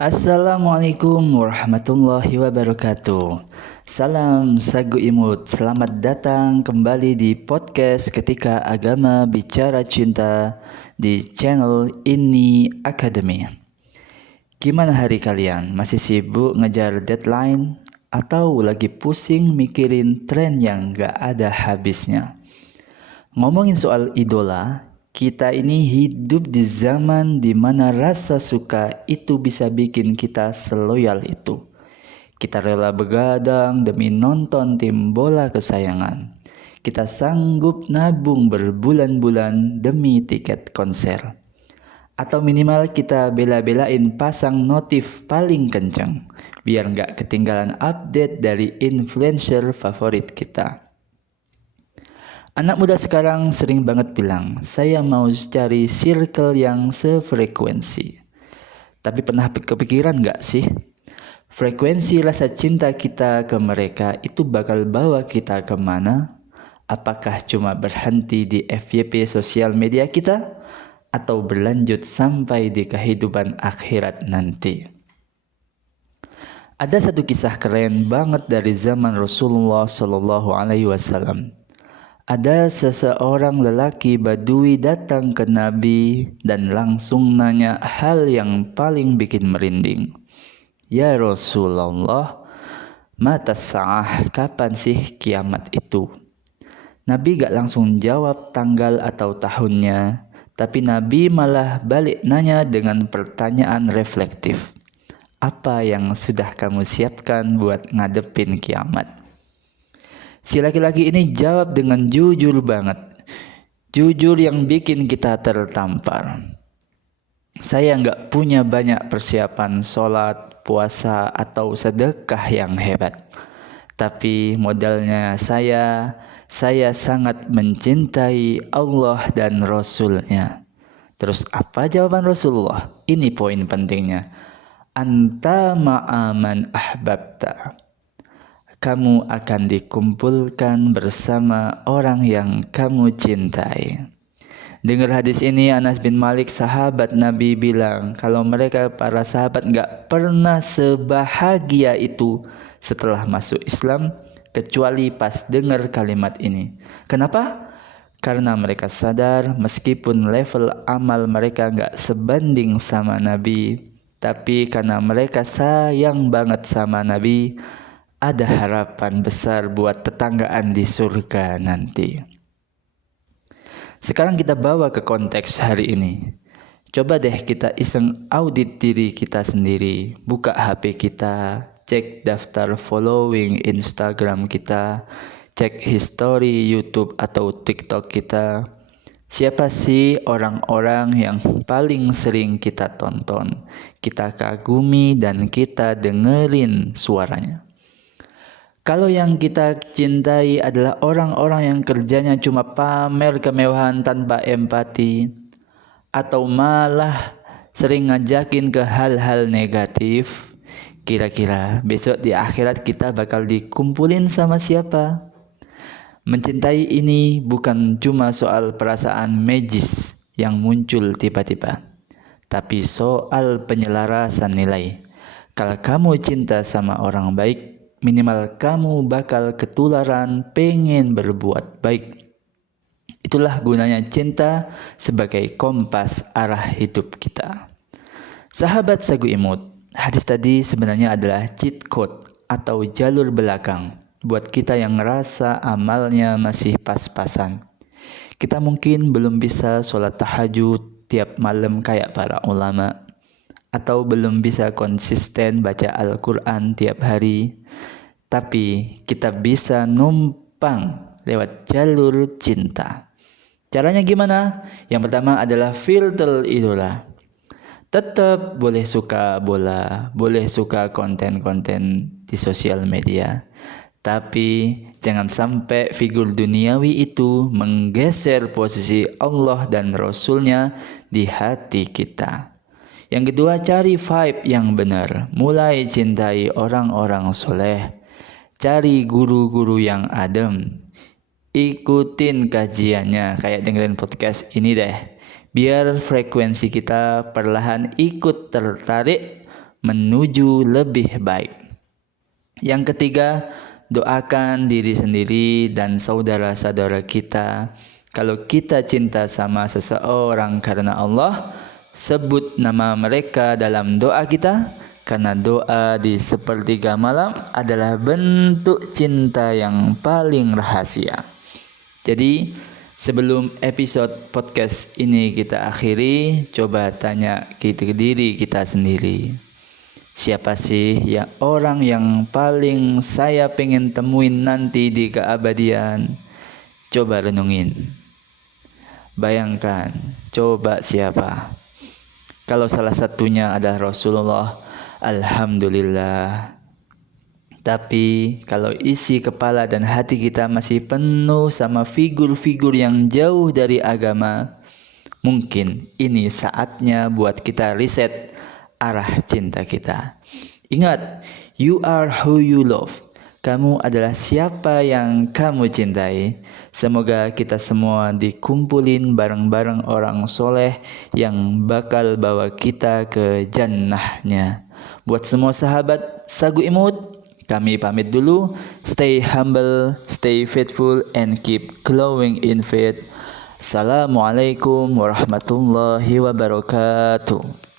Assalamualaikum warahmatullahi wabarakatuh. Salam sagu imut. Selamat datang kembali di podcast Ketika Agama Bicara Cinta di channel ini Academy. Gimana hari kalian? Masih sibuk ngejar deadline atau lagi pusing mikirin tren yang gak ada habisnya? Ngomongin soal idola, kita ini hidup di zaman di mana rasa suka itu bisa bikin kita seloyal itu. Kita rela begadang demi nonton tim bola kesayangan. Kita sanggup nabung berbulan-bulan demi tiket konser. Atau minimal kita bela-belain pasang notif paling kencang biar nggak ketinggalan update dari influencer favorit kita. Anak muda sekarang sering banget bilang, saya mau cari circle yang sefrekuensi. Tapi pernah kepikiran gak sih? Frekuensi rasa cinta kita ke mereka itu bakal bawa kita kemana? Apakah cuma berhenti di FYP sosial media kita? Atau berlanjut sampai di kehidupan akhirat nanti? Ada satu kisah keren banget dari zaman Rasulullah SAW. Ada seseorang lelaki Badui datang ke Nabi dan langsung nanya hal yang paling bikin merinding. Ya Rasulullah, mata sa'ah, kapan sih kiamat itu? Nabi gak langsung jawab tanggal atau tahunnya, tapi Nabi malah balik nanya dengan pertanyaan reflektif. Apa yang sudah kamu siapkan buat ngadepin kiamat? Si laki-laki ini jawab dengan jujur banget. Jujur yang bikin kita tertampar. Saya nggak punya banyak persiapan sholat, puasa, atau sedekah yang hebat. Tapi modalnya saya sangat mencintai Allah dan Rasul-Nya. Terus apa jawaban Rasulullah? Ini poin pentingnya. Anta ma'aman ahbabta. Kamu akan dikumpulkan bersama orang yang kamu cintai. Dengar hadis ini, Anas bin Malik sahabat Nabi bilang kalau mereka para sahabat gak pernah sebahagia itu setelah masuk Islam kecuali pas dengar kalimat ini. Kenapa? Karena mereka sadar meskipun level amal mereka gak sebanding sama Nabi, tapi karena mereka sayang banget sama Nabi, ada harapan besar buat tetanggaan di surga nanti. Sekarang kita bawa ke konteks hari ini. Coba deh kita iseng audit diri kita sendiri. Buka HP kita, cek daftar following Instagram kita, cek history YouTube atau TikTok kita. Siapa sih orang-orang yang paling sering kita tonton, kita kagumi dan kita dengerin suaranya? Kalau yang kita cintai adalah orang-orang yang kerjanya cuma pamer kemewahan tanpa empati, atau malah sering ngajakin ke hal-hal negatif, kira-kira besok di akhirat kita bakal dikumpulin sama siapa? Mencintai ini bukan cuma soal perasaan magis yang muncul tiba-tiba, tapi soal penyelarasan nilai. Kalau kamu cinta sama orang baik, minimal kamu bakal ketularan pengen berbuat baik. Itulah gunanya cinta sebagai kompas arah hidup kita. Sahabat sagu imut, hadis tadi sebenarnya adalah cheat code atau jalur belakang buat kita yang ngerasa amalnya masih pas-pasan. Kita mungkin belum bisa sholat tahajud tiap malam kayak para ulama, atau belum bisa konsisten baca Al-Quran tiap hari, tapi kita bisa numpang lewat jalur cinta. Caranya gimana? Yang pertama adalah filter idola. Tetap boleh suka bola, boleh suka konten-konten di sosial media, tapi jangan sampai figur duniawi itu menggeser posisi Allah dan Rasul-Nya di hati kita. Yang kedua, cari vibe yang benar. Mulai cintai orang-orang soleh. Cari guru-guru yang adem. Ikutin kajiannya. Kayak dengerin podcast ini deh. Biar frekuensi kita perlahan ikut tertarik menuju lebih baik. Yang ketiga, doakan diri sendiri dan saudara-saudara kita. Kalau kita cinta sama seseorang karena Allah, sebut nama mereka dalam doa kita, karena doa di sepertiga malam adalah bentuk cinta yang paling rahasia. Jadi, sebelum episode podcast ini kita akhiri, coba tanya ke diri kita sendiri. Siapa sih orang yang paling saya pengen temuin nanti di keabadian? Coba renungin. Bayangkan, coba siapa? Kalau salah satunya adalah Rasulullah, alhamdulillah. Tapi kalau isi kepala dan hati kita masih penuh sama figur-figur yang jauh dari agama, mungkin ini saatnya buat kita riset arah cinta kita. Ingat, you are who you love. Kamu adalah siapa yang kamu cintai. Semoga kita semua dikumpulin bareng-bareng orang soleh yang bakal bawa kita ke jannahnya. Buat semua sahabat Sagu Imut, kami pamit dulu. Stay humble, stay faithful, and keep glowing in faith. Assalamualaikum warahmatullahi wabarakatuh.